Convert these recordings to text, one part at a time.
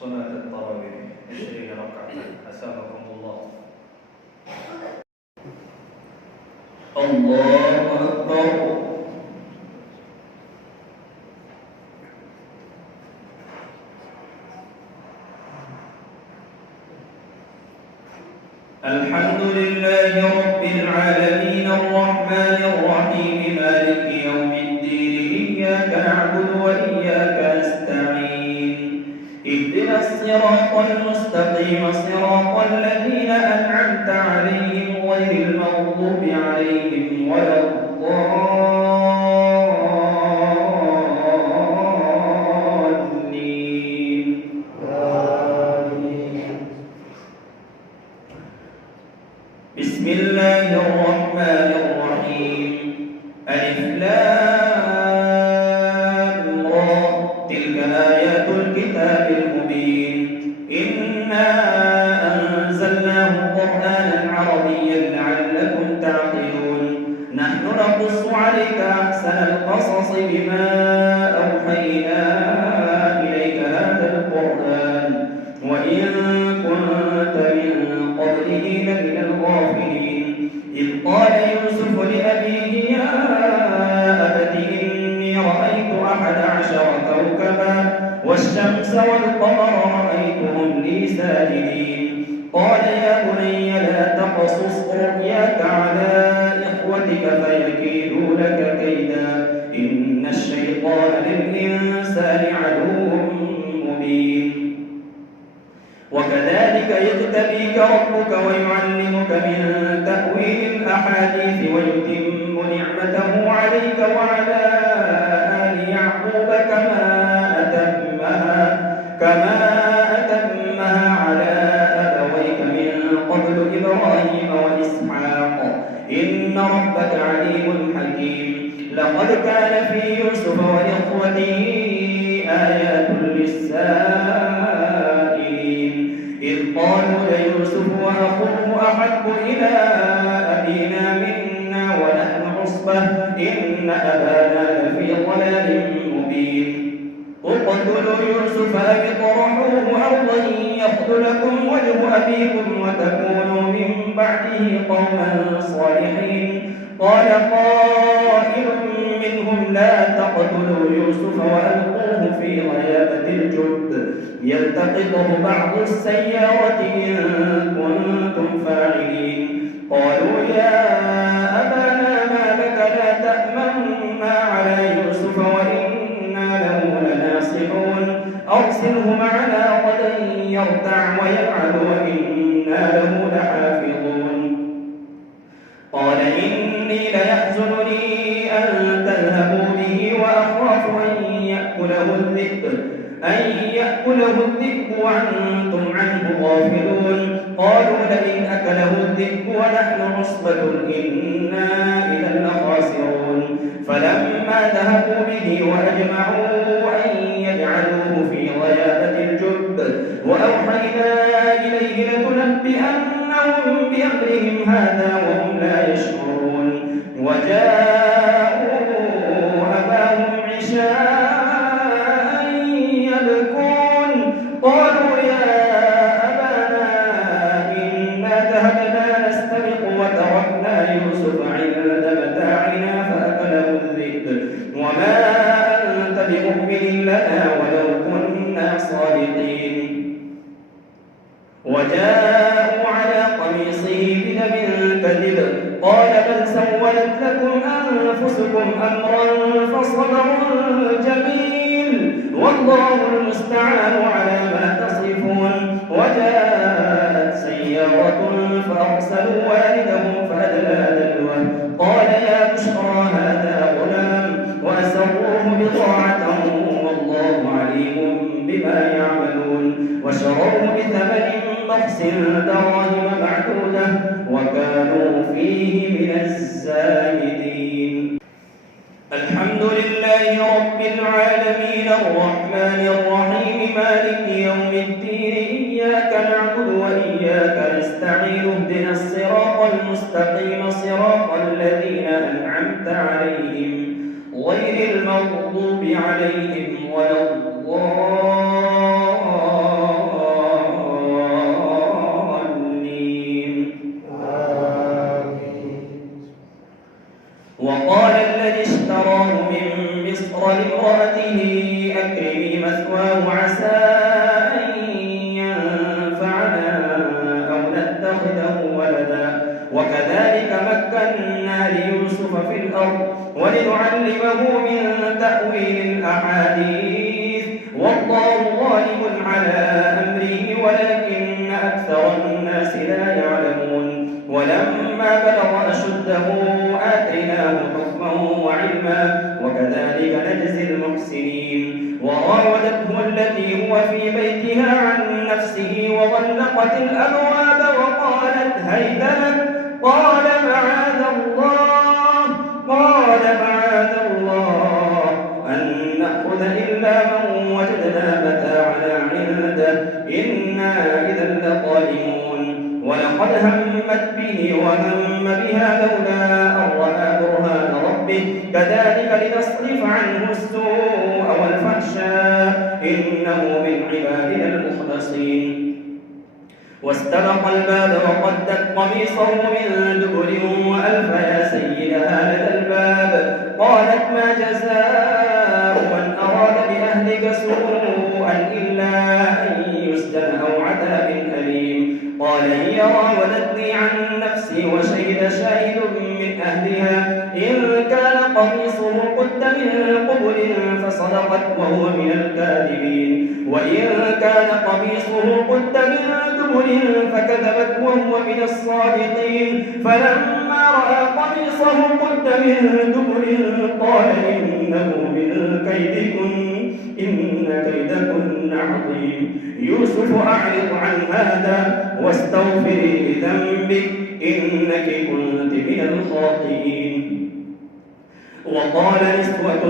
صلاة التراويح 20 ركعة أسامكم الله. الله أكبر. الحمد لله رب العالمين الرحمن الرحيم مالك يوم الدين إياك نعبد وإياك نستعين اهدنا الصراط المستقيم صراط الذين أنعمت عليهم غير المغضوب عليهم ولا الضالين. بسم الله الرحمن الرحيم. ألف لام را تلك آيات الكتاب المبين إنا أنزلناه قرآنا عربيا لعلكم تعقلون نحن نقص عليك أحسن القصص بما أوحينا إليك هذا القرآن وإن كنت من قبله لمن الغافلين إذ قال يوسف لأبيه يا أبت إني رأيت 11 كوكبا والشمس والقمر رأيتهم لي ساجدين قال يا بني لا تقصص رؤياك على إخوتك فيكيدوا لك كيدا إن الشيطان للإنسان عدو مبين وكذلك يجتبيك ربك ويعلمك من تأويل الأحاديث ويتم نعمته عليك وعلى آل يعقوب كما أتمها على أبويك من قبل إبراهيم وإسحاق إن ربك عليم حكيم لقد كان في يوسف وإخوته آيات للسائلين إذ قالوا ليوسف وأخوه أحب إلى أبينا منا ونحن عصبة إن أبانا لفي ضلال مبين اقتلوا يوسف أو اطرحوه أرضا يخل لكم وجه أبيكم وتكونوا من بعده قوما صالحين قال قائل منهم لا تقتلوا يوسف وألقوه في غيابة الجب يلتقطه بعض السيارة إن كنتم فاعلين قالوا يا أبانا ما لك لا تأمنا على يوسف وإنا له لناصحون أرسله معنا غدا يرتع ويلعب وإنا له لحافظون قال إني ليحزنني أن تذهبوا به وأخاف أن يأكله الذئب وأنتم عنه غافلون قالوا لئن أكله الذئب ونحن عصبة إنا إذا لخاسرون فلما ذهبوا به وأجمعوا أن يجعلوه في غيابة الجب وأوحينا إليه لتنبئنهم بأمرهم هذا وهم لا يشعرون وجاءوا أباهم عشاء يبكون قالوا يا أبانا إنا ذهبنا نستبق وتركنا يوسف عند متاعنا فأكله الذئب وما أنت بمؤمن لنا ولو كنا صادقين وجاءوا على قميصه بدم كذب قال بل سولت لكم أنفسكم أمرا فصبر جميل والله المستعان على ما تصفون وجاءت سيارة فأرسلوا والدهم فأدلى دلوه قال يا بشرى هذا غلام وأسروه بضاعة والله عليم بما يعملون وشروه بثمن بخس دراهم معدودة وكانوا فيه من الزاهدين الحمد لله رب العالمين الرحمن الرحيم مالك يوم الدين إياك نعبد وإياك نستعين اهدنا الصراط المستقيم صراط الذين أنعمت عليهم غير المغضوب عليهم ولا الضالين مثواه عسى أن ينفعنا أو نتخذه ولدا وكذلك مكنا ليوسف في الأرض ولنعلمه من تأويل الأحاديث والله غالب على أمره ولكن أكثر الناس لا يعلمون ولما بلغ أشده آتيناه حكما وعلما وكذلك نجزي المحسنين وراودته التي هو في بيتها عن نفسه وغلقت الأبواب وقالت هيت لك قال معاذ الله أن نأخذ إلا من وجدنا متاعنا عنده إنا إذا لظالمون ولقد همت به وهم بها لولا أن رأى برهان ربه كذلك لنصرف عنه السوء والفحشاء إنه من عبادنا المخلصين واستبق الباب وقدت قميصه من دبر وألف يا سيدها لدى الباب قالت ما جزاء من أراد بأهلك سوءا إلا أن يسجن أو عذاب أليم قال هي راودتني عن نفسي وشهد شاهد من أهلها إن كان قميصه قد من قبل فصدقت وهو من الكاذبين وإن كان قميصه قد من دبر فكذبت وهو من الصادقين فلما رأى قميصه قد من دبر قال إنه من كيدكن إن كيدكن عظيم يوسف أعرض عن هذا واستغفري لذنبك إنك كنت من الخاطئين وقال نسوة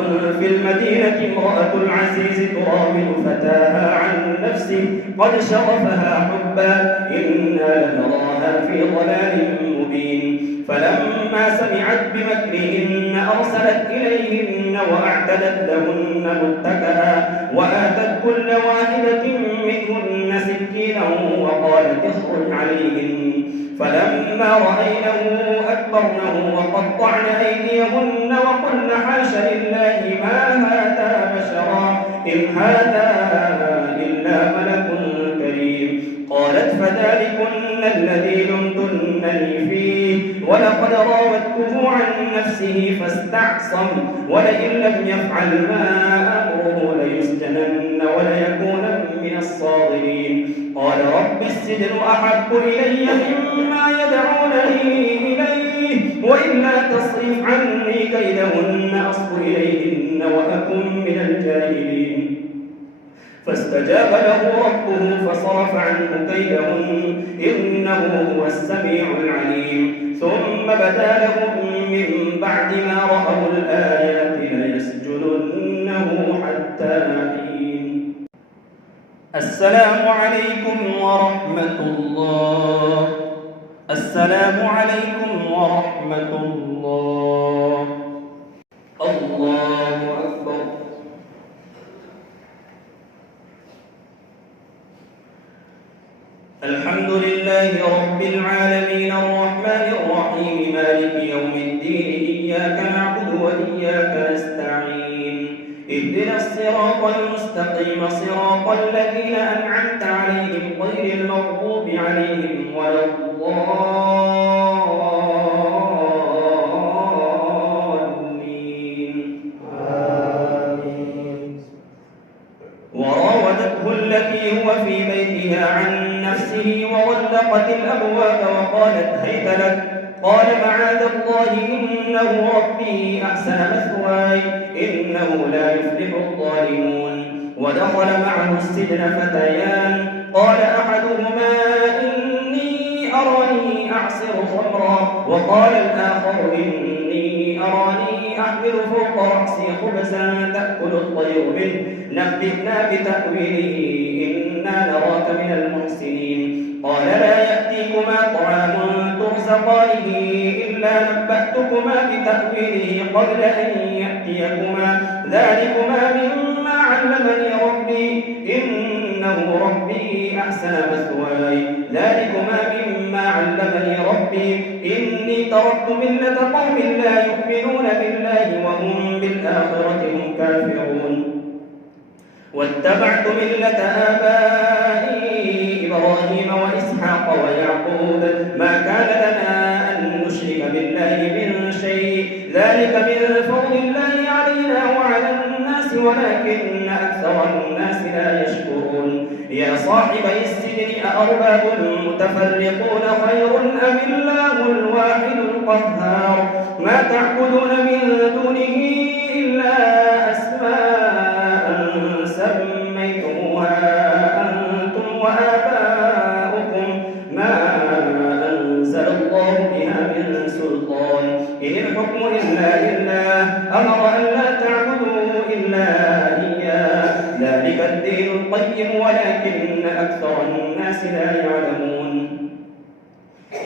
في المدينة امرأة العزيز تراود فتاها عن نفسه قد شغفها حبا إنا لنراها في ضلال مبين فلما سمعت بمكرهن أرسلت إليهن وأعتدت لهن متكئا وآتت كل واحدة منهن سكينا وقالت اخرج عليهن فلما رأينه أكبرنه وقطعن أيديهن وقلن حاش لله ما هذا بشرا إن هذا إلا ملك كريم قالت فذلكن الذي لمتنني فيه ولقد راودته عن نفسه فاستعصم ولئن لم يفعل ما أمره ليسجنن وليكون من الصاغرين قال رب السجن أحب إلي مما يدعونني إليه وإلا تصرف عني كيدهن أصب إليهن وأكن من الجاهلين فاستجاب له ربه فصرف عنه كيدهن إنه هو السميع العليم ثم بدا لهم من بعد ما رأوا الآيات ليسجننه حتى حين السلام عليكم ورحمة الله السلام عليكم ورحمة الله الله أكبر الحمد لله رب العالمين الرحمن الرحيم مالك يوم الدين إياك نعبد وإياك نستعين اهدنا الصراط المستقيم صراط الذين أنعمت عليهم غير المغضوب عليهم ولا الضالين آمين وراودته التي هو في بيتها عن نفسه وغلقت الأبواب وقالت هيت لك قال معاذ الله إنه ربي أحسن مثواي إنه لا يفلح الظالمون ودخل معه السجن فتيان قال أحدهما إني أراني أعصر خمرا وقال الآخر إني أراني أحمل فوق رأسي خبزا تأكل الطير منه نبئنا بتأويله إنا نراك من المحسنين قال لا يأتيكما طعام ترزقانه إلا نبأتكما بتأويله قبل أن يأتيكما ذلكما مما علمني ربي إنه ربي أحسن مثواي ذلكما مما علمني ربي إني تركت ملة قوم لا يؤمنون بالله وهم بالآخرة هم كافرون واتبعت ملة آبائي إبراهيم وإسحاق ويعقوب ما كان لنا أن نشرك بالله من شيء ذلك من فضل الله علينا وعلى الناس ولكن أكثر الناس لا يشكرون يا صاحبي السجن أأرباب متفرقون خير أم الله الواحد القهار ما تعبدون من دونه إلا أسماء سميتموها أنتم وآباؤكم ما أنزل الله بها من سلطان إن الحكم إلا لله أمر أن لا تعبدوا إلا إياه ذلك الدين القيم ولكن أكثر الناس لا يعلمون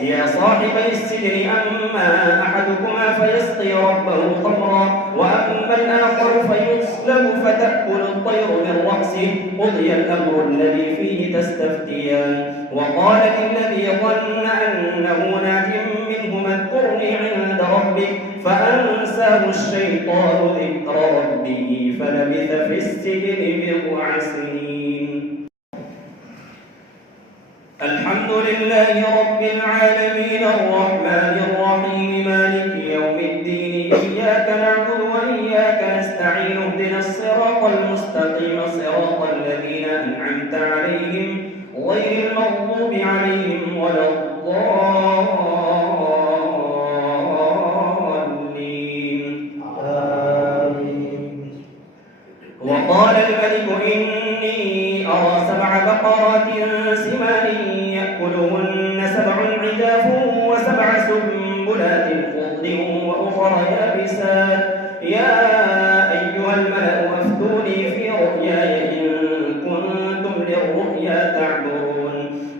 يا صاحبي السجن أما أحدكما فيسقي ربه خمرا وأما الآخر فيصلب فتأكل الطير من رأسه قضي الأمر الذي فيه تستفتيان وقال للذي ظن أنه ناج منهما اذكرني عند ربك فأنساه الشيطان ذكر ربه فلبث في السجن بضع سنين الحمد لله رب العالمين الرحمن الرحيم مالك يوم الدين إياك نعبد وإياك نستعين اهدنا الصراط المستقيم صراط الذين أنعمت عليهم غير المغضوب عليهم ولا الضالين وقال الملك إني أرى 7 بقرات سمان يأكلهن 7 عجاف و7 سنبلات خضر وأخرى يابسات يا أيها الملأ أفتوني في رؤياي إن كنتم للرؤيا تعبرون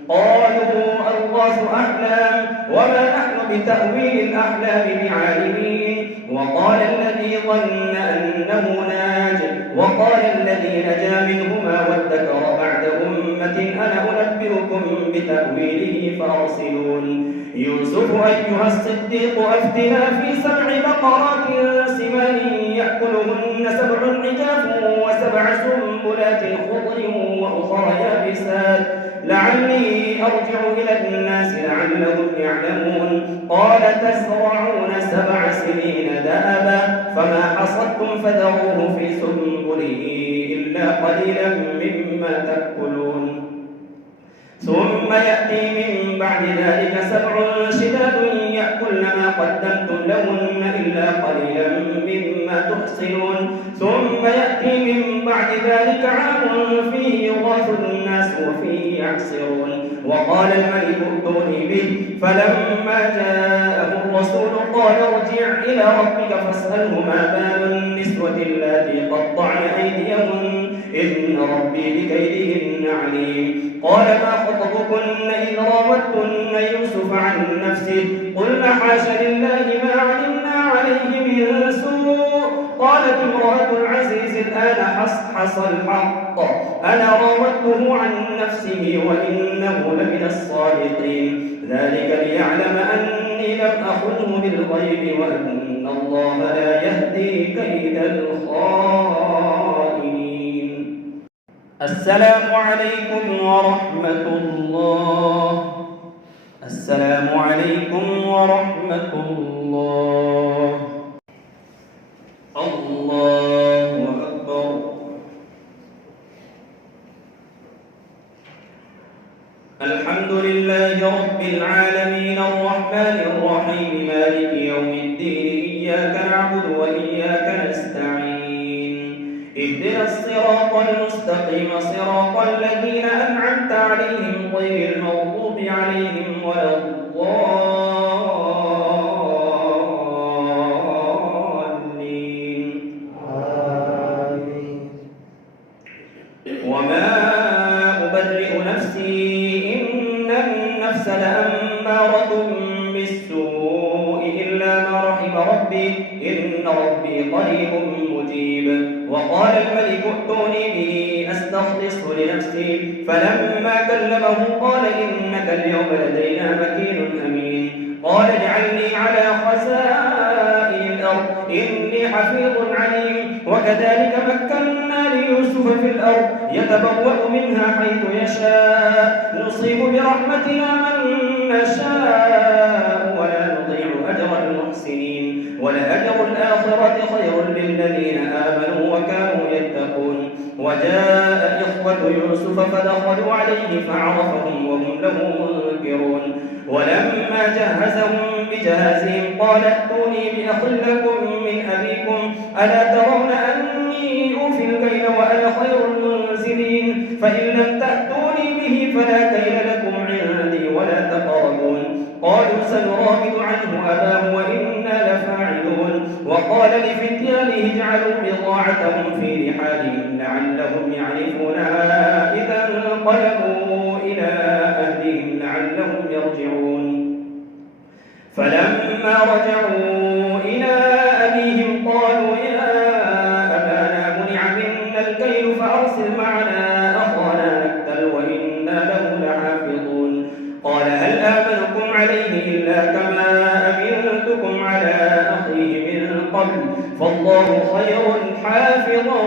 قالوا أضغاث أحلام وما نحن بتأويل الأحلام بعالمين وقال الذي ظن أنه ناج وقال الذي نجا منهما وادكر بعد أمة أنا أنبئكم بتأويله فأرسلون يوسف أيها الصديق أفتنا في 7 بقرات سمان يأكلهن 7 عجاف و7 سنبلات خضر وأخرى يابسات لعلي أرجع إلى الناس لعلهم يعلمون قال تزرعون 7 سنين دأبا فما حصدتم فذروه في سنبله إلا قليلا مما تأكلون ثم يأتي من بعد ذلك 7 شداد يأكلن ما قدمتم لهن إلا قليلا مما تحصنون ثم يأتي من بعد ذلك عام فيه يغاث الناس وفيه يعصرون وقال الملك ائتوني به فلما جاءه الرسول قال ارجع إلى ربك فاسأله ما بال النسوة اللاتي قطعن أيديهن إن ربي بكيدهن عليم قال ما خطبكن إذ راوتن يوسف عن نفسه قلنا حاش لله ما علمنا عليه من سوء قالت امرأة العزيز الآن حصحص الحق أنا راودته عن نفسه وإنه لمن الصادقين ذلك ليعلم أني لم أخنه بالغيب وأن الله لا يهدي كيد الخائنين السلام عليكم ورحمة الله السلام عليكم ورحمة الله الله أكبر الحمد لله رب العالمين الرحمن الرحيم مالك يوم الدين إياك نعبد وإياك نستعين اهدنا الصراط المستقيم صراط الذين أنعمت عليهم غير المغضوب عليهم ولا الضالين وما أبرئ نفسي إن النفس لأمارة بالسوء إلا ما رحم ربي إن ربي قريب مجيب وقال الملك ائتوني به أستخلصه لنفسي فلما كلمه قال إنك اليوم لدينا مكين أمين قال اجعلني على خزائن الأرض إني حفيظ عليم وكذلك مكنا آل يوسف في الأرض يتبوأ منها حيث يشاء نصيب برحمتنا من نشاء ولا نضيع أجر المحسنين ولأجر الآخرة خير للذين آمنوا وكانوا يتقون وجاء إخوة يوسف فدخلوا عليه فعرفهم وهم له منكرون ولما جهزهم بجهازهم قال ائتوني بأخ لكم من أبيكم ألا ترون أني أوفي الكيل وأنا خير المنزلين فإن لم تأتوني به فلا كيل لكم عندي ولا تقربون قالوا سنراود عنه أباه وإنا لفاعلون وقال لفتيانه اجعلوا بضاعتهم في رحالهم لعلهم يعرفونها إذا انقلبوا إلى أهلهم لعلهم يرجعون فلما رجعوا إلى أبيهم قالوا يا أبانا منع منا الكيل فأرسل معنا أخانا نكتل وإنا له لحافظون قال هل آمنكم عليه إلا كما أمنتكم على أخيه من قبل فالله خير حافظا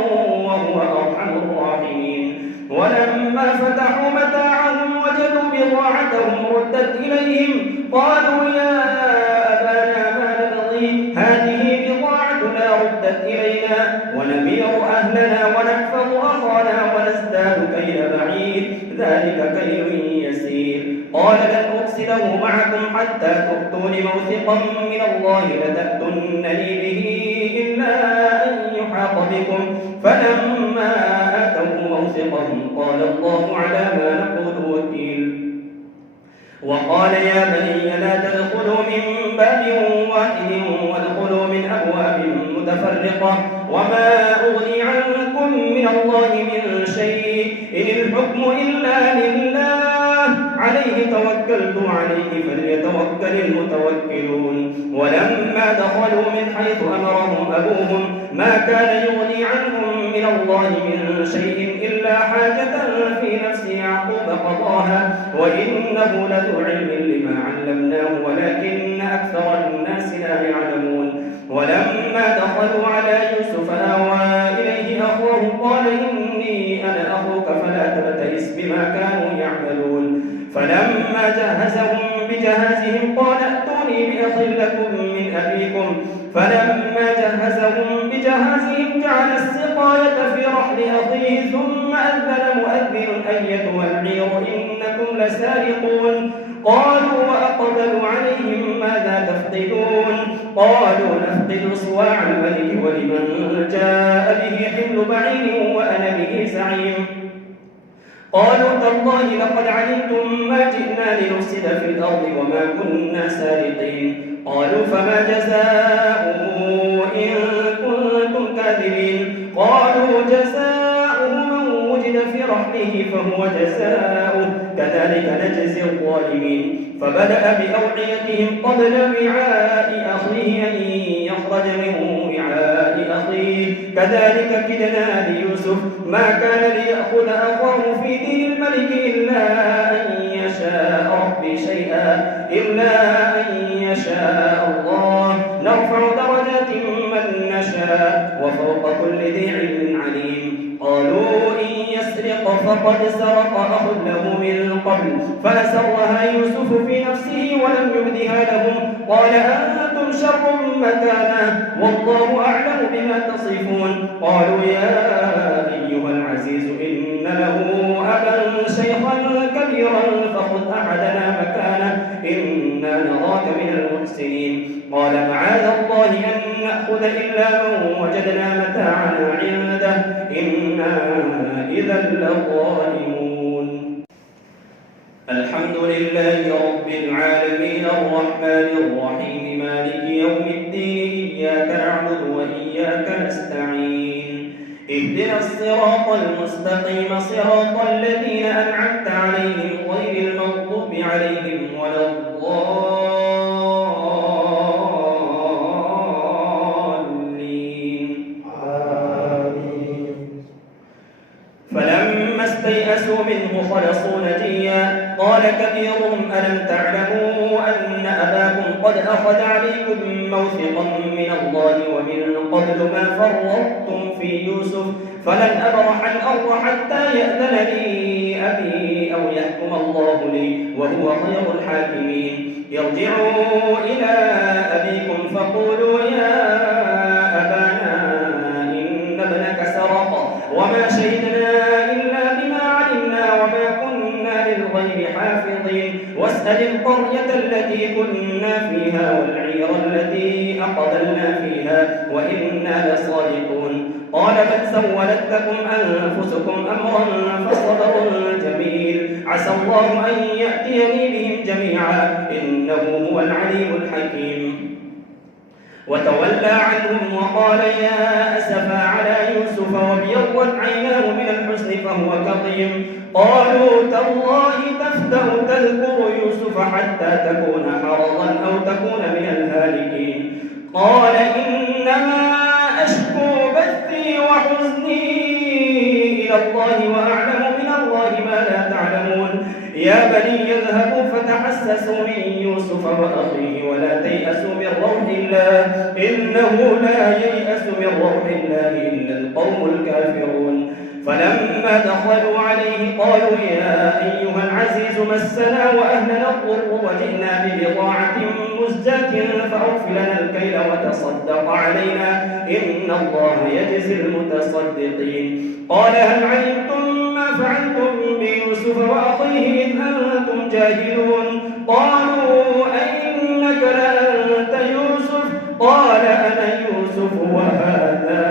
وهو أرحم الراحمين ولما فتحوا متاعهم وجدوا بضاعتهم ردت إليهم قالوا يا أبانا ما نبغي هذه بضاعتنا ردت إلينا ونمير أهلنا ونحفظ أخانا ونزداد كيل بعيد ذلك كيل يسير قال لن أرسله معكم حتى تؤتون موثقا من الله لتأتونني به إلا أن يحاط بكم فلما آتوه موثقهم قال الله على ما نقول وكيل وقال يا بني لا تدخلوا من باب واحد وادخلوا من أبواب متفرقة وما أغني عنكم من الله من شيء إن الحكم إلا لله عليه توكلت عليه فليتوكل المتوكلون ولما دخلوا من حيث أمرهم أبوهم ما كان يغني عنهم من الله من شيء إلا حاجة في نفس يعقوب قضاها وإنه لذو علم لما علمناه ولكن أكثر الناس لا يعلمون ولما دخلوا على يوسف آوى إليه أخوه قال إني أنا أخوك فلا تبتئس بما كانوا يعملون فلما جهزهم بجهازهم قال ائتوني بأخ لكم من أبيكم فلما جهزهم بجهازهم جعل السقاية في رحل أخيه ثم أذن مؤذن أيتها العير إنكم لسارقون قالوا وأقبلوا عليهم ماذا تفقدون قالوا نفقد صواع الملك ولمن جاء به حمل بعير وأنا به زعيم قالوا تالله لقد علمتم ما جئنا لنفسد في الأرض وما كنا سارقين قالوا فما جزاؤه إن كنتم كاذبين قالوا جزاؤه من وجد في رحله فهو جزاؤه كذلك نجزي الظالمين فبدأ بأوعيتهم قبل وعاء أخيه أن يخرج من وعاء أخيه كذلك كدنا ليوسف ما كان ليأخذ أخاه في دين الملك إلا أن يشاء ربي شيئا إلا أن يشاء الله نرفع درجات من نشاء وفوق كل ذي علم عليم قالوا إن يسرق فقد سرق أخ له من قبل فأسرها يوسف في نفسه ولم يبدها لهم قال أنتم شر مكانا والله أعلم بما تصفون قالوا يا أيها العزيز إن له أبا شيخا كبيرا فخذ أحدنا مكانه إنا نراك من المحسنين قال معاذ الله أن نأخذ إلا من وجدنا متاعنا عنده إنا إذا لظالمون الحمد لله رب العالمين الرحمن الرحيم مالك يوم الدين إياك نعبد وإياك نستعين اهدنا الصراط المستقيم صراط الذين أنعمت عليهم غير المغضوب عليهم ولا الضالين فلما استيئسوا منه خلصوا نجيا. قال كبيرهم ألم تعلموا أن أباكم قد أخذ عليكم موثقا من الله ومن قبل ما فرطتم في يوسف فلن أبرح الأرض حتى يأذن لي أبي أو يحكم الله لي وهو خير الحاكمين. ارجعوا إلى أبيكم فقولوا يا أبانا إن ابنك سرق وما شهدنا إلا بما علمنا وما كنا للغيب حافظين واسأل القرية التي كنا فيها والعير التي أقبلنا فيها وإنا لصادقون. قال بل سولت لكم أنفسكم أمرا فصبر جميل عسى الله أن يأتيني بهم جميعا إنه هو العليم الحكيم. وتولى عنهم وقال يا أسفا على يوسف وابيضت عيناه من الحزن فهو كظيم. قالوا تالله تفتأ تذكر يوسف حتى تكون حرضا أو تكون من الهالكين. قال إنما أشكو بثي وحزني إلى الله وأعلم من الله ما لا تعلمون. يا بني اذهبوا فتحسسوا من يوسف وأخيه ولا تيأسوا من روح الله إنه لا ييأس من روح الله إلا القوم الكافرون. فلما دخلوا عليه قالوا يا أيها العزيز مسنا وأهلنا الضر وجئنا ببضاعة مزجاة فأوف لنا الكيل وتصدق علينا إن الله يجزي المتصدقين. قال هل علمتم ما فعلتم بيوسف وأخيه إذ أنتم جاهلون؟ قالوا أئنك لأنت يوسف؟ قال أنا يوسف وهذا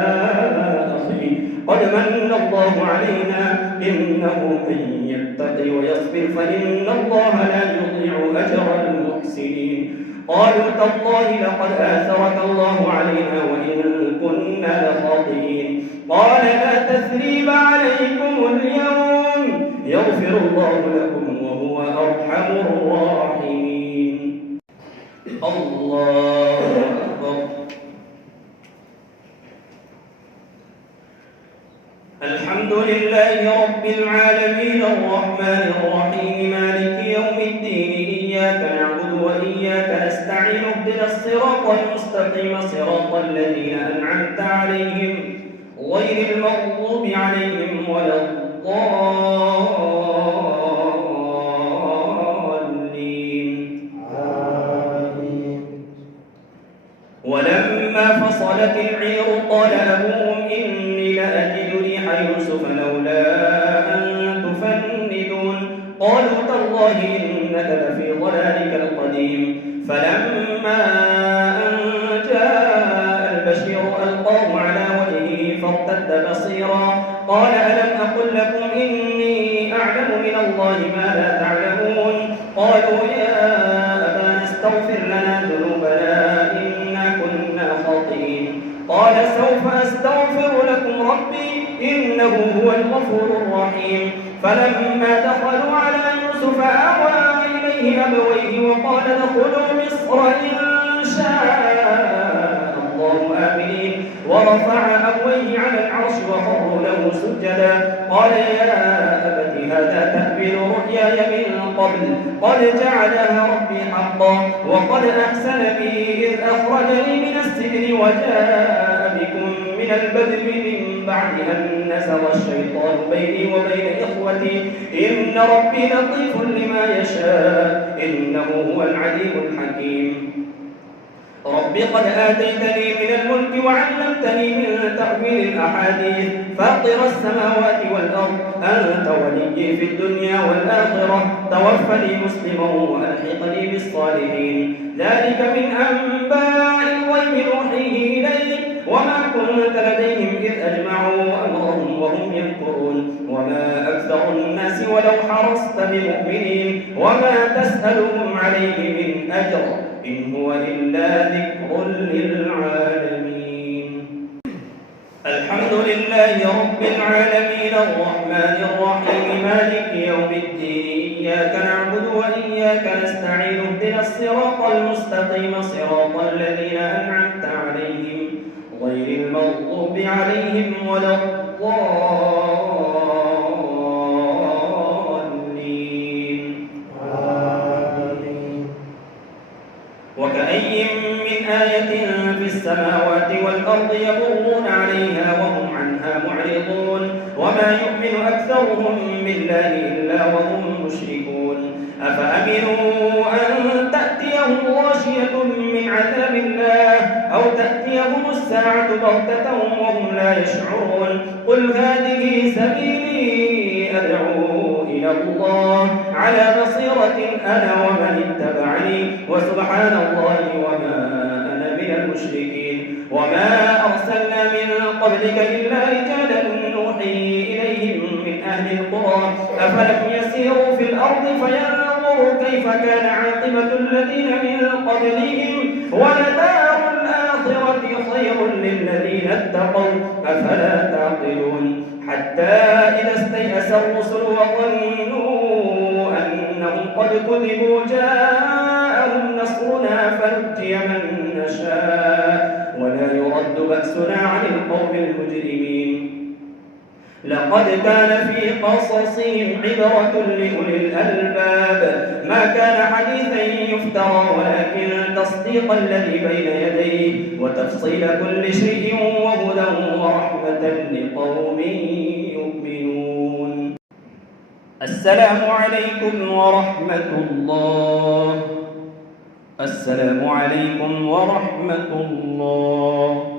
أخي قد من الله علينا إنه من يتقي ويصبر فإن الله لا يضيع أجر المحسنين. قالوا تالله لقد آثرك الله علينا وإن كنا لخاطئين. قال لا تثريب عليكم اليوم يغفر الله لكم وهو أرحم الراحمين. الله أكبر. الحمد لله رب العالمين الرحمن الرحيم مالك يوم الدين إياك نعبد وإياك نستعين اهدنا الصراط المستقيم صراط الذين أنعمت عليهم غير المغضوب عليهم ولا الضالين آمين. ولما فصلت العير قال أبوهم إني لأجد ريح يوسف لولا أن تفندون. قالوا تالله إنك لفي ضلالك القديم. فلما أن جاء البشير ألقاه على وجهه فارتد بصيرا قال ألم أقل لكم إني أعلم من الله ما لا تعلمون. قالوا يا أبانا استغفر لنا ذنوبنا إنا كنا خاطئين. قال سوف أستغفر لكم ربي إنه هو الغفور الرحيم. فلما دخلوا على يوسف آوى إليه أبويه وقال ادخلوا مصر إن شاء الله آمنين. ورفع أبويه على العرش وخروا له سجدا. قال يا أبت هذا تأويل رؤياي من قبل قد جعلها ربي حقا وقد أحسن بي إذ أخرجني من السجن وجاء بكم من البدو من بعد أن نزغ الشيطان بيني وبين إخوتي إن ربي لطيف لما يشاء إنه هو العليم الحكيم. رب قد آتيتني من الملك وعلمتني من تأويل الأحاديث فاطر السماوات والأرض أنت وليي في الدنيا والآخرة توفني مسلما وألحقني بالصالحين. ذلك من أنباء الغيب نوحيه إليك وما كنت لديهم إذ أجمعوا أمرهم وهم يمكرون. وما أكثر الناس ولو حرصت بمؤمنين وما تسألهم عليه من أجر إن هو إلا ذكر للعالمين. الحمد لله رب العالمين الرحمن الرحيم مالك يوم الدين إياك نعبد وإياك نستعين اهدنا الصراط المستقيم صراط الذين أنعمت عليهم غير المغضوب عليهم ولا الضالين. والأرض يمرون عليها وهم عنها معرضون وما يؤمن أكثرهم بالله إلا وهم مشركون أفأمنوا أن تأتيهم غاشية من عذاب الله أو تأتيهم الساعة بغتة وهم لا يشعرون قل هذه سبيلي أدعو إلى الله على بصيرة أنا ومن اتبعني وسبحان الله وما أنا من المشركين وما أرسلنا من قبلك إلا رجالا نوحي إليهم من أهل القرى أفلم يسيروا في الأرض فينظروا كيف كان عاقبة الذين من قبلهم ولدار الآخرة خير للذين اتقوا أفلا تعقلون حتى إذا استيأس الرسل وظنوا أنهم قد كذبوا جاءهم نصرنا فنجي من نشاء ولا يرد بأسنا عن القوم المجرمين لقد كان في قصصهم عبرة لأولي الألباب ما كان حديثا يفترى ولكن تصديق الذي بين يديه وتفصيل كل شيء وهدى ورحمة لقوم يؤمنون السلام عليكم ورحمة الله السلام عليكم ورحمة الله